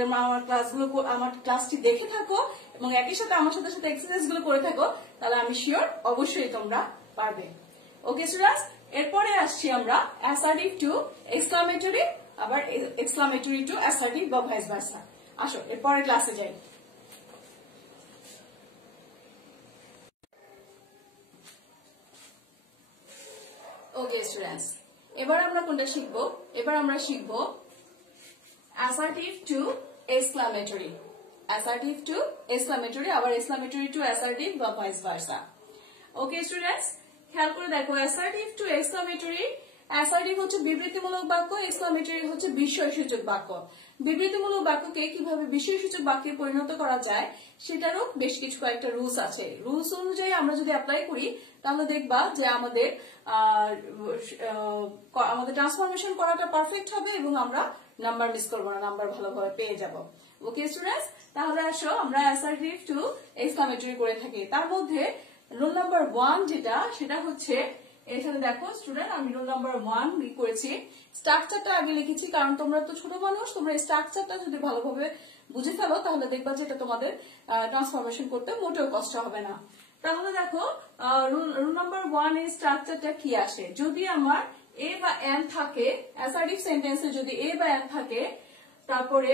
আমার ক্লাসটি দেখে থাকো এবং একই সাথে আমার সাথে সাথে এক্সারসাইজ গুলো করে থাকো, তাহলে আমি শিওর অবশ্যই তোমরা পারবে। ওকে স্টুডেন্টস, এরপরে আসছি আমরা অ্যাসার্টিভ টু এক্সক্লামেটরি, আবার এক্সক্লামেটরি টু অ্যাসার্টিভ বা ভাইস ভার্সা। আসো এরপরে ক্লাসে যাই। ওকে স্টুডেন্টস, এবার আমরা কোনটা শিখবো? এবার আমরা শিখবো assertive two exclamatory, assertive two exclamatory, আবার এক্সক্লামেটরি টু অ্যাসার্টিভ বা ভাইস ভার্সা। ওকে স্টুডেন্টস, খেয়াল করে দেখো, অ্যাসার্টিভ টু এক্সক্লামেটরি, অ্যাসার্টিভ হচ্ছে বিবৃতিমূলক বাক্য, এক্সক্লামেটরি হচ্ছে বিস্ময়সূচক বাক্য। বিবৃতিমূলক বাক্যকে কিভাবে বিস্ময়সূচক বাক্যে পরিণত করা যায় সেটারও বেশ কিছু কয়েকটা রুলস আছে। রুলস অনুযায়ী আমরা যদি অ্যাপ্লাই করি তাহলে দেখবা যে আমাদের ট্রান্সফরমেশন করাটা পারফেক্ট হবে এবং আমরা নাম্বার মিস করবো না, নাম্বার ভালোভাবে পেয়ে যাব। ওকে স্টুডেন্টস, তাহলে আসো আমরা অ্যাসার্টিভ টু এক্সক্লামেটরি করে থাকি। তার মধ্যে রুল নাম্বার 1 যেটা, সেটা হচ্ছে এখানে দেখো স্টুডেন্ট, আমি রুল নাম্বার 1 করেছি। স্ট্রাকচারটা আগে লিখেছি কারণ তোমরা তো ছোট মানুষ, তোমরা স্ট্রাকচারটা যদি ভালোভাবে বুঝে ফেলো তাহলে দেখবা যে এটা তোমাদের ট্রান্সফরমেশন করতে মোটেও কষ্ট হবে না। তাহলে দেখো রুল নাম্বার 1 এর স্ট্রাকচারটা কি আসে, যদি আমার এ বা এন থাকে, অ্যাসার্টিভ সেন্টেন্সে যদি এ বা এন থাকে, তারপরে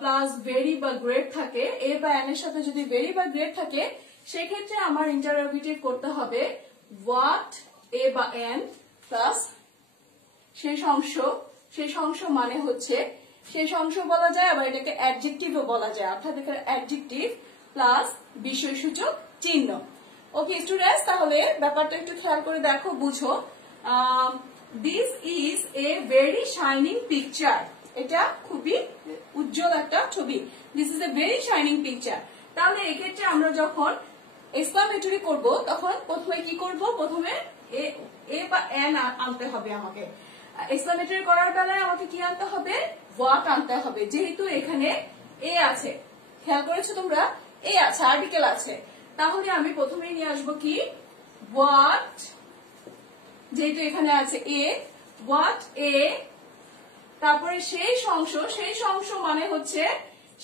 প্লাস ভেরি বা গ্রেট থাকে, এ বা এন এর সাথে যদি ভেরি বা গ্রেট থাকে, সেক্ষেত্রে আমার ইন্টারোগেটিভ করতে হবে হোয়াট এ বা এন প্লাস শেষ অংশ। শেষ অংশ মানে হচ্ছে শেষ অংশ বলা যায়, আবার এটাকে অ্যাডজেক্টিভও বলা যায়, অর্থাৎ এখানে অ্যাডজেক্টিভ প্লাস বিশেষসূচক চিহ্ন। ওকে স্টুডেন্টস, তাহলে ব্যাপারটা একটু খেয়াল করে দেখো, বুঝো। This is a very shining picture, এটা খুবই উজ্জ্বল একটা ছবি। This is a very shining picture. তাহলে এক্ষেত্রে আমরা যখন এক্সক্লামেটরি করব তখন প্রথমে কি করব, প্রথমে এ বা এন আনতে হবে আমাকে। এক্সক্লামেটরি করার বেলায় আমাকে কি আনতে হবে, হোয়াট আনতে হবে। যেহেতু এখানে এ আছে, খেয়াল করেছো তোমরা, এ আছে, আর্টিকেল আছে, তাহলে আমি প্রথমেই নিয়ে আসবো কি হোয়াট, যেহেতু এখানে আছে এ, হোয়াট এ, তারপরে শেষ অংশ মানে হচ্ছে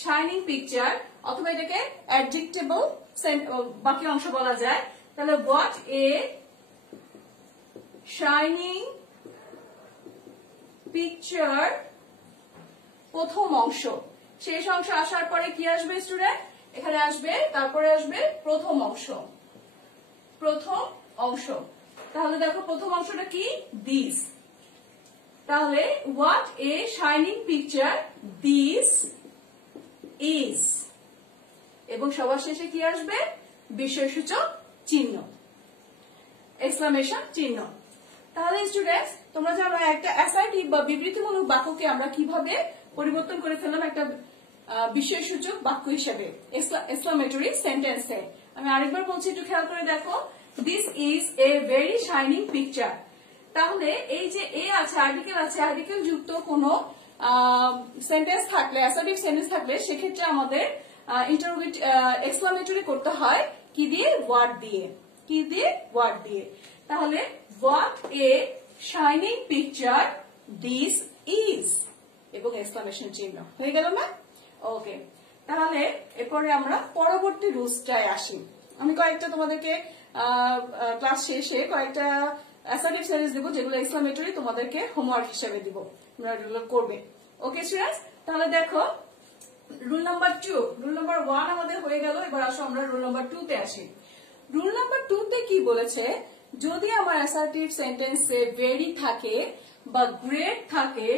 শাইনিং পিকচার, অথবা এটাকে অ্যাডজেক্টিভেল বাকি অংশ বলা যায়। তাহলে হোয়াট এ শাইনিং পিকচার প্রথম অংশ। শেষ অংশ আসার পরে কি আসবে স্টুডেন্ট, এখানে আসবে, তারপরে আসবে প্রথম অংশ। তাহলে দেখো প্রথম অংশটা কি, দিস। তাহলে what a shining picture this is, এবং সবার শেষে কি আসবে, বিস্ময়সূচক চিহ্ন, এক্সক্লামেশন চিহ্ন। তাহলে স্টুডেন্টস তোমরা জানো একটা অ্যাসার্টিভ বা বিবৃতিমূলক বাক্যকে আমরা কিভাবে পরিবর্তন করে ফেললাম একটা বিস্ময়সূচক বাক্য হিসেবে, এক্সক্লামেটরি সেন্টেন্সে। আমি আরেকবার বলছি, একটু খেয়াল করে দেখো, this is a very shining picture. তাহলে এই যে এ আছে, আর্টিকেল আছে, আর্টিকেল যুক্ত কোনো সেন্টেন্স থাকলে, অ্যাসার্টিভ সেন্টেন্স থাকলে সেক্ষেত্রে আমাদের এক্সক্লামেটরি করতে হয় কি দিয়ে, ওয়ার্ড দিয়ে। কি দিয়ে, ওয়ার্ড দিয়ে। তাহলে what a shining picture this is, এবং এক্সক্লামেশন চিহ্ন হয়ে গেল না? ওকে, তাহলে এরপরে আমরা পরবর্তী রুলসটায় আসি। আমি কয়েকটা তোমাদেরকে ক্লাস শেষে কয়েকটা অ্যাসার্টিভ সেন্টেন্স দিব, যেগুলো এক্সক্লামেটরি তোমাদেরকে হোমওয়ার্ক হিসেবে দিব, তোমরা এগুলো করবে। ওকে স্টুডেন্টস, তাহলে দেখো রুল নাম্বার 2, রুল নাম্বার 1 আমাদের হয়ে গেল। এবার আসো আমরা রুল নাম্বার 2 তে আসি। রুল নাম্বার 2 তে কি বলেছে, যদি আমার অ্যাসার্টিভ সেন্টেন্সে ভেরি থাকে বা গ্রেট থাকে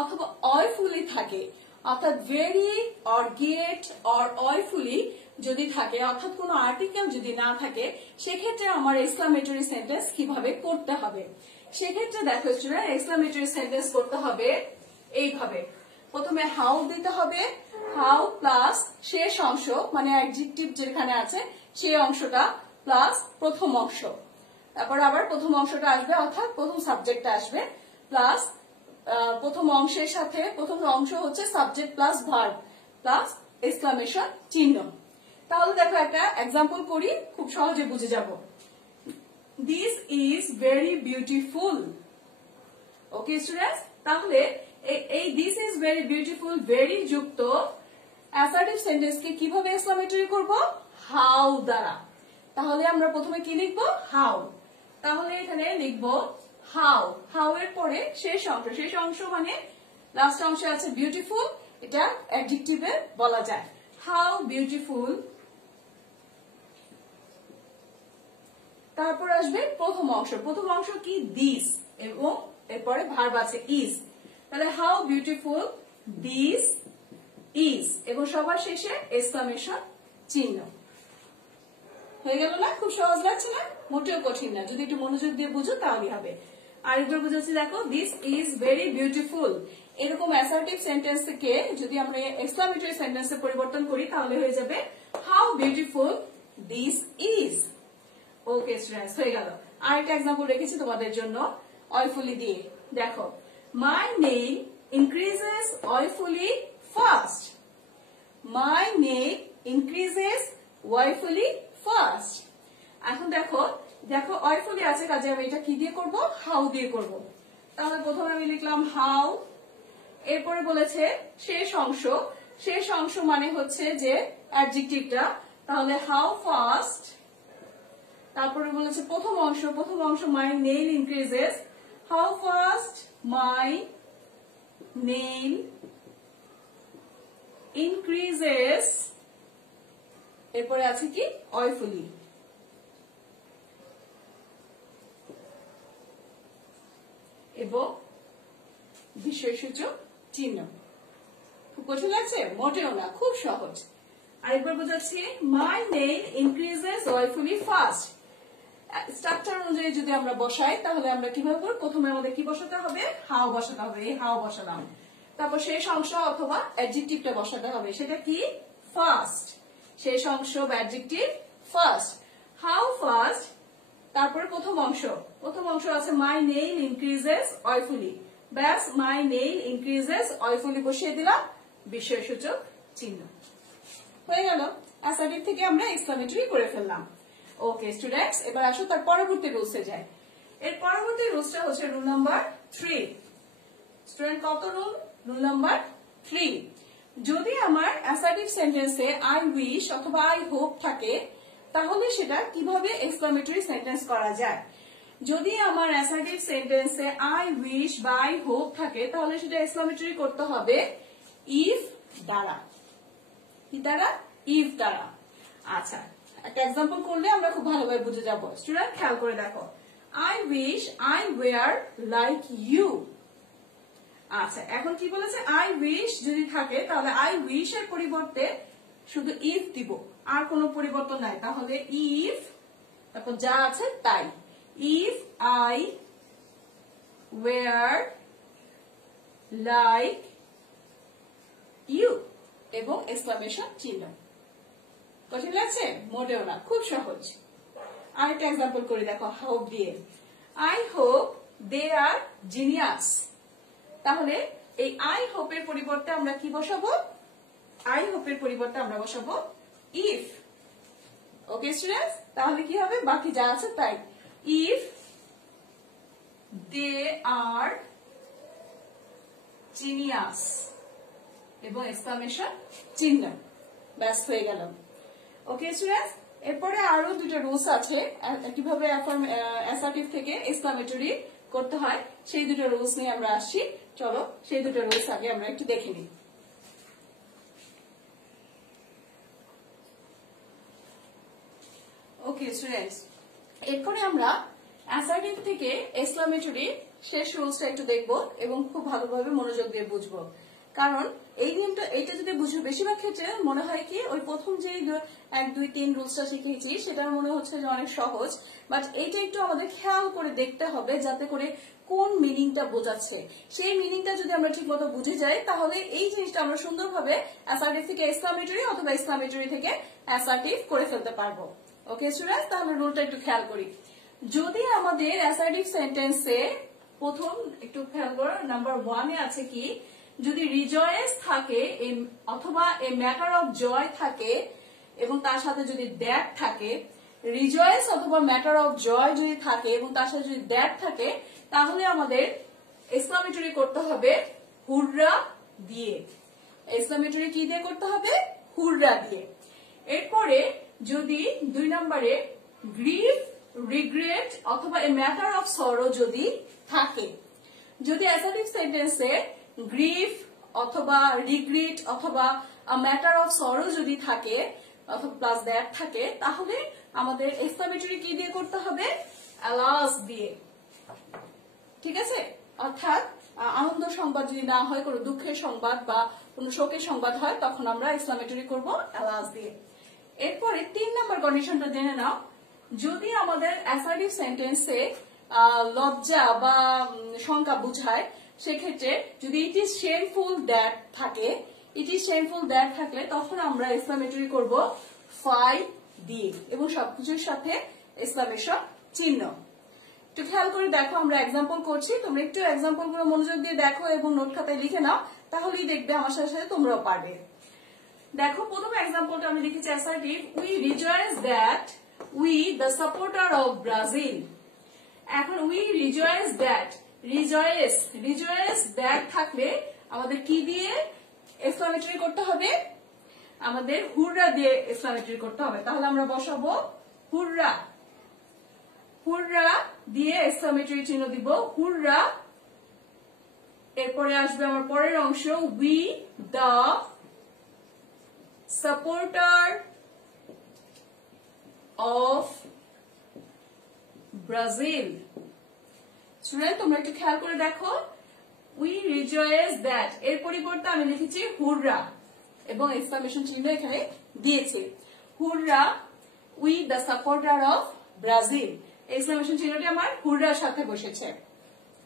অথবা অয়ফুলি থাকে, অর্থাৎ ভেরি অর গেট অর অয়ফুলি যদি থাকে, অর্থাৎ কোনো আর্টিকেল যদি না থাকে, সেক্ষেত্রে আমার এক্সক্লামেটরি সেন্টেন্স কিভাবে করতে হবে। সেক্ষেত্রে দেখো স্টুডেন্ট, এক্সক্লামেটরি সেন্টেন্স করতে হবে এইভাবে। প্রথমে হাউ দিতে হবে, হাউ প্লাস শেষ অংশ মানে অ্যাডজেক্টিভ যেখানে আছে সেই অংশটা প্লাস প্রথম অংশ, তারপর আবার প্রথম অংশটা আসবে, অর্থাৎ প্রথম সাবজেক্টটা আসবে, প্লাস প্রথম অংশের সাথে, প্রথম অংশ হচ্ছে subject plus verb plus exclamation চিহ্ন। তাহলে দেখো একটা এক্সাম্পল করি, খুব সহজে বুঝে যাব। This is very beautiful. Okay students, তাহলে এই this is very beautiful very যুক্ত অ্যাসার্টিভ সেন্টেন্সকে কিভাবে এক্সক্লামেটরি করব, হাউ দ্বারা। তাহলে আমরা প্রথমে কি লিখবো, হাউ। তাহলে এখানে লিখবো হাউ, হাউ এর পরে শেষ অংশ মানে লাস্ট অংশে আছে বিউটিফুল, এটা অ্যাডজেক্টিভে বলা যায়, হাউ বিউটিফুল। তারপর আসবে প্রথম অংশ কি, দিস, এবং এরপরে ভার্ব আছে ইজ। তাহলে হাউ বিউটিফুল দিস ইজ, এবং সবার শেষে এক্সক্লামেশন চিহ্ন। হয়ে গেল না? খুব সহজ লাগছে না? মোটেও কঠিন না, যদি একটু মনোযোগ দিয়ে বুঝো তাহলে হবে। আরেকবার বুঝাচ্ছি, দেখো দিস ইজ ভেরি বিউটিফুল, এরকম অ্যাসার্টিভ সেন্টেন্স থেকে যদি আমরা এক্সক্লামেটরি সেন্টেন্সে পরিবর্তন করি তাহলে হয়ে যাবে how beautiful this is. Okay students, হয়ে গেল। আরেকটা এক্সাম্পল রেখেছি তোমাদের জন্য অয়ফুলি দিয়ে। দেখো, মাই nail increases অয়ফুলি fast. My nail increases ওয়াইফুলি fast. এখন দেখো অয়ফুলি আছে, কাজে আমি এটা কি দিয়ে করব, হাউ দিয়ে করব। তাহলে প্রথমে আমি লিখলাম হাউ, এরপরে বলেছে শেষ অংশ মানে হচ্ছে যে অ্যাডজেক্টিভটা, তাহলে হাউ ফাস্ট। তারপরে বলেছে প্রথম অংশ my nail increases, how fast my nail increases, এরপরে আছে কি অয়ফুলি। এবং বিস্ময়সূচক চিহ্ন। খুব কঠিন লাগছে? মোটেও না, খুব সহজ। আরেকবার বোঝাচ্ছি, my nail increases joyfully fast. Structure অনুযায়ী যদি আমরা বসাই তাহলে আমরা কিভাবে করব, প্রথমে আমাদের কি বসাতে হবে, হাউ বসাতে হবে। এই হাউ বসালাম, তারপর শেষ অংশ অথবা অ্যাডজেক্টিভটা বসাতে হবে, সেটা কি? ফাস্ট। শেষ অংশ বা অ্যাডজেক্টিভ ফাস্ট। হাউ ফাস্ট, তারপরে প্রথম অংশ আছে মাই নেইল ইনক্রিজেস অয়ফুলি, ব্যাস মাই নেইল ইনক্রিজেস অয়ফুলি বসিয়ে দিলাম বিস্ময়সূচক চিহ্ন। হয়ে গেল, অ্যাসার্টিভ থেকে আমরা এক্সক্লামেটরি করে ফেললাম। ওকে স্টুডেন্টস, এবার আসো তার পরবর্তী রুলসে যাই। এর পরবর্তী রুলসটা হচ্ছে রুল নাম্বার 3। স্টুডেন্ট কত রুল? Rule number 3। যদি আমার অ্যাসার্টিভ সেন্টেন্সে আই উইশ অথবা আই হোপ থাকে তাহলে সেটা কিভাবে এক্সক্লামেটরি সেন্টেন্স করা যায়? যদি আমার অ্যাসার্টিভ সেন্টেন্সে আই উইশ বা আই হোপ থাকে তাহলে সেটা এক্সক্লামেটরি করতে হবে ইফ দ্বারা। কি দ্বারা? ইফ দ্বারা। আচ্ছা, একটা এক্সাম্পল করলে আমরা খুব ভালোভাবে বুঝে যাব। স্টুডেন্ট খেয়াল করে দেখো, I wish I were like you. আচ্ছা, এখন কি বলেছে? আই উইশ যদি থাকে তাহলে আই উইশ এর পরিবর্তে শুধু ইফ দিব, আর কোনো পরিবর্তন নাই। তাহলে ইফ, তারপর যা আছে তাই, if I were like you এবং এক্সক্লামেশন চিহ্ন। কঠিন লাগছে? মোটেও না, খুব সহজ। আরেকটা এক্সাম্পল করে দেখো হোপ দিয়ে, I hope they are genius. তাহলে এই আই হোপের পরিবর্তে আমরা কি বসাবো? আই হোপের পরিবর্তে আমরা বসাবো ইফ। ওকে স্টুডেন্টস, তাহলে কি হবে? বাকি যা আছে তাই, ইফ দে আর জিনিয়াস এবং এক্সক্লামেশন চিহ্ন, ব্যাস হয়ে গেল। ওকে স্টুডেন্টস, এরপরে আরো দুটো রুলস আছে কিভাবে অ্যাসার্টিভ থেকে এক্সক্লামেটরি করতে হয়, সেই দুটো রুলস নিয়ে আমরা আসছি। চলো সেই দুটো রুলস আগে আমরা একটু দেখে নিই। ওকে স্টুডেন্টস, এরপরে আমরা অ্যাসার্টিভ থেকে এক্সক্লামেটরি শেষ রুলসটা একটু দেখবো এবং খুব ভালোভাবে মনোযোগ দিয়ে বুঝবো। কারণ এই নিয়মটা, এইটা যদি বুঝবো, বেশিরভাগ ক্ষেত্রে মনে হয় কি ওই প্রথম যে 1 2 3 রুলসটা শিখেছি সেটা মনে হচ্ছে যে অনেক সহজ, বাট এইটা একটু আমাদের খেয়াল করে দেখতে হবে যাতে করে কোন মিনিংটা বোঝাচ্ছে। সেই মিনিংটা যদি আমরা ঠিক মতো বুঝে যাই তাহলে এই জিনিসটা আমরা সুন্দরভাবে অ্যাসার্টিভ থেকে এক্সক্লামেটরি অথবা এক্সক্লামেটরি থেকে অ্যাসার্টিভ করে ফেলতে পারবো। ওকে স্টুডেন্টস, তাহলে রুলটা একটু খেয়াল করি। যদি আমাদের অ্যাসার্টিভ সেন্টেন্সে প্রথম একটু খেয়াল করো, নাম্বার 1 এ আছে কি, যদি রিজয়েস থাকে অথবা এ ম্যাটার অফ জয় থাকে এবং তার সাথে যদি দ্যাট থাকে, রিজয়েস অথবা ম্যাটার অফ জয় যদি থাকে এবং তার সাথে যদি দ্যাট থাকে তাহলে আমাদের এক্সক্লামেটরি করতে হবে হুররা দিয়ে। এক্সক্লামেটরি কি দিয়ে করতে হবে? হুররা দিয়ে। এরপরে যদি 2 নম্বরে গ্রিফ, রিগ্রেট অথবা এ ম্যাটার অফ সরো যদি থাকে, যদি অ্যাসার্টিভ সেন্টেন্সে গ্রিফ অথবা রিগ্রেট অথবা ম্যাটার অফ সরো যদি থাকে অথবা প্লাস দ্যাট থাকে তাহলে আমাদের এক্সক্লামেটরি কি দিয়ে করতে হবে? অ্যালাস দিয়ে। ঠিক আছে, অর্থাৎ আনন্দ সংবাদ যদি না হয়, কোনো দুঃখের সংবাদ বা কোনো শোকের সংবাদ হয় তখন আমরা এক্সক্লামেটরি করব অ্যালাস দিয়ে। এরপরে 3 নম্বর কন্ডিশনটা জেনে নাও, যদি আমাদের অ্যাসার্টিভ সেন্টেন্সে লজ্জা বা শঙ্কা বুঝায় সেক্ষেত্রে যদি ইট ইজ শেমফুল দ্যাট থাকে, ইট ইজ শেমফুল দ্যাট থাকলে তখন আমরা এক্সক্লামেটরি করব ফাই দিয়ে এবং সবকিছুর সাথে এক্সক্লামেশন চিহ্ন। একটু খেয়াল করে দেখো, আমরা এক্সাম্পল করছি, তোমরা একটু এক্সাম্পল গুলো মনোযোগ দিয়ে দেখো এবং নোট খাতায় লিখে নাও, তাহলেই দেখবে আমার সাথে সাথে তোমরাও পারবে। দেখো প্রথম এক্সাম্পলটা আমি লিখেছি assertive, we rejoice that we the supporter of Brazil. এখন we rejoice that, rejoice that থাকলে আমাদের কি দিয়ে এক্সক্লামেটরি করতে হবে? আমাদের হুররা দিয়ে এক্সক্লামেটরি করতে হবে। তাহলে আমরা বসাবো হুররা, হুররা দিয়ে এক্সক্লামেটরি চিহ্ন দিব, হুররা। এরপরে আসবে আমার পরের অংশ, we the supporter of Brazil. Student তোমরা একটু খেয়াল করে দেখো, উই রিজয়েস দ্যাট এর পরিবর্তে আমি লিখেছি হুররা এবং এক্সক্লামেশন চিহ্ন এখানে দিয়েছি। হুররা, we the supporter of Brazil, exclamation চিহ্নটি আমার হুররার সাথে বসেছে।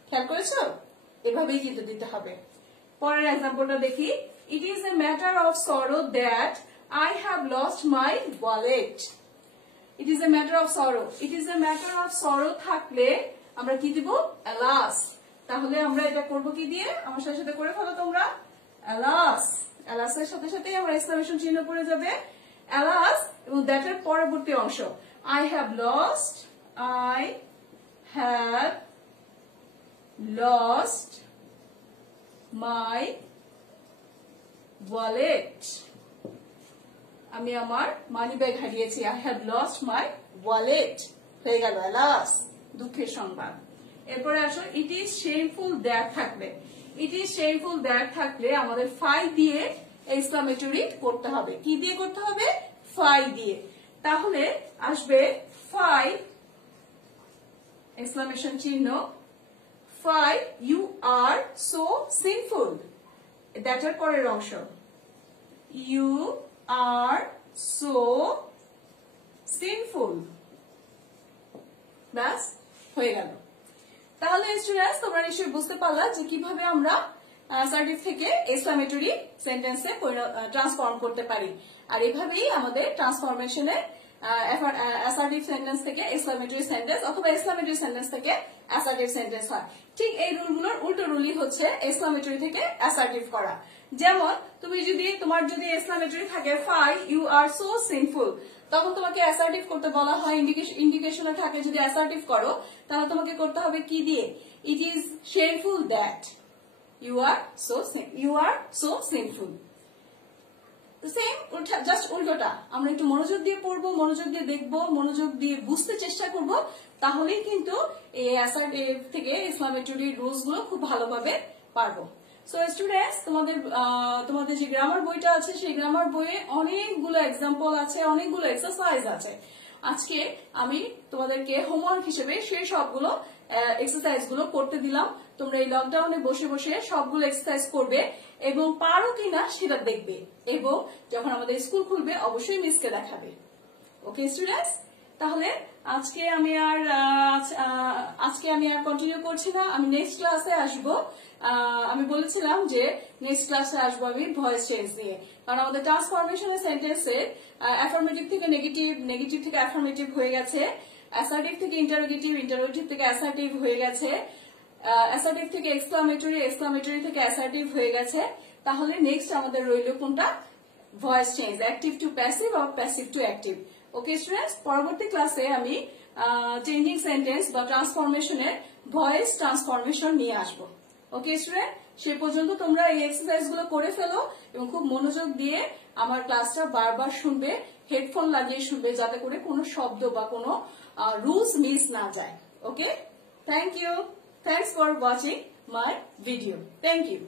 খেয়াল করেছো? এভাবেই কিন্তু দিতে হবে। পরের एग्जांपलটা দেখি it is a matter of sorrow that I have lost my wallet it is a matter of sorrow it is a matter of sorrow থাকলে আমরা কি দিব alas তাহলে আমরা এটা করব কি দিয়ে আমার সাথে করে ফেলো তোমরা alas alas এর সাথে সাথেই আমরা এক্সক্লেমেশন চিহ্ন পড়ে যাবে alas এবং that এর পরবর্তী অংশ I have lost my wallet আমি আমার মানি ব্যাগ হারিয়েছি I have lost my wallet হয়ে গেল alas দুঃখের সংবাদ এরপরে আসো it is shameful that থাকবে it is shameful that থাকলে আমাদের ফাই দিয়ে এক্সক্লেমেটরি করতে হবে কি দিয়ে করতে হবে ফাই দিয়ে তাহলে আসবে ফাই এক্সক্লেমেশন চিহ্ন phi you are so sinful that এর পরের অংশ you are so sinful ব্যাস হয়ে গেল তাহলে স্টুডেন্টস তোমরা নিশ্চয়ই বুঝতে পারলা যে কিভাবে আমরা অ্যাসার্টিভ থেকে এক্সক্লেমেটরি সেন্টেন্সে ট্রান্সফর্ম করতে পারি আর এভাবেই আমাদের ট্রান্সফরমেশনে অ্যাসার্টিভ সেন্টেন্স থেকে এক্সক্লেমেটরি সেন্টেন্স অথবা এক্সক্লেমেটরি সেন্টেন্স থেকে অ্যাসার্টিভ সেন্টেন্স হয় ঠিক এই রুলগুলোর উল্টো রুলই হচ্ছে এক্সক্লেমেটরি থেকে অ্যাসার্টিভ করা যেমন তোমার যদি এক্সক্লেমেটরি থাকে fie you are so sinful তখন তোমাকে অ্যাসার্টিভ করতে বলা হয় ইন্ডিকেশনে থাকে যদি অ্যাসার্টিভ করো তাহলে তোমাকে করতে হবে কি দিয়ে it is shameful that you are so sinful same just উল্টোটা আমরা একটু মনোযোগ দিয়ে পড়বো মনোযোগ দিয়ে দেখবো মনোযোগ দিয়ে বুঝতে চেষ্টা করব তাহলেই কিন্তু এই অ্যাসার্টিভ থেকে এক্সক্লেমেটরি রুলস গুলো খুব ভালোভাবে পারবো সো স্টুডেন্টস তোমাদের যে গ্রামার বইটা আছে সেই গ্রামার বইয়ে অনেকগুলো এক্সাম্পল আছে অনেকগুলো এক্সারসাইজ আছে আজকে আমি তোমাদেরকে হোমওয়ার্ক হিসেবে সেই সবগুলো এক্সারসাইজ গুলো করতে দিলাম তোমরা এই লকডাউনে বসে বসে সবগুলো এক্সারসাইজ করবে এবং পারো কিনা সেটা দেখবে এবং যখন আমাদের স্কুল খুলবে অবশ্যই মিসকে দেখাবে ওকে স্টুডেন্টস তাহলে আজকে আমি আর কন্টিনিউ করছি না আমি নেক্সট ক্লাসে আসবো আমি বলেছিলাম যে নেক্সট ক্লাসে আসবো আমি ভয়েস চেঞ্জ নিয়ে কারণ আমাদের ট্রান্সফরমেশনের সেন্টেন্সে অ্যাফার্মেটিভ থেকে নেগেটিভ থেকে অ্যাফার্মেটিভ হয়ে গেছে অ্যাসার্টিভ থেকে ইন্টারোগেটিভ থেকে অ্যাসার্টিভ হয়ে গেছে অ্যাসার্টিভ থেকে এক্সক্লেমেটরি থেকে অ্যাসার্টিভ হয়ে গেছে তাহলে নেক্সট আমাদের রইল কোনটা voice change active to passive আর passive to active okay students পরবর্তী ক্লাসে আমি চেঞ্জিং সেন্টেন্স বা ট্রান্সফরমেশনের ভয়েস ট্রান্সফরমেশন নিয়ে আসবো ওকে স্টুডেন্ট সে পর্যন্ত তোমরা এই এক্সারসাইজ গুলো করে ফেলো এবং খুব মনোযোগ দিয়ে আমার ক্লাসটা বারবার শুনবে হেডফোন লাগিয়ে শুনবে যাতে করে কোনো শব্দ বা কোনো রুলস মিস না যায় okay thank you thanks for watching my video thank you